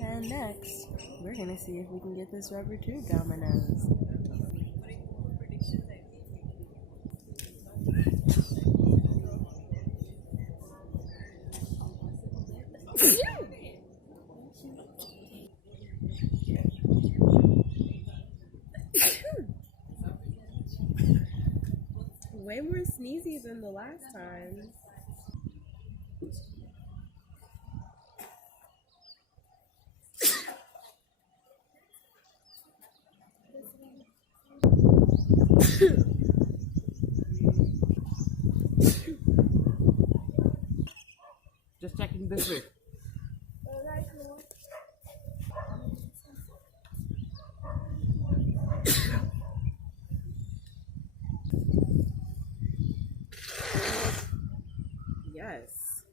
And next, we're gonna see if we can get this rubber tube down my nose. Way more sneezy than the last time. Just checking this way. Yes.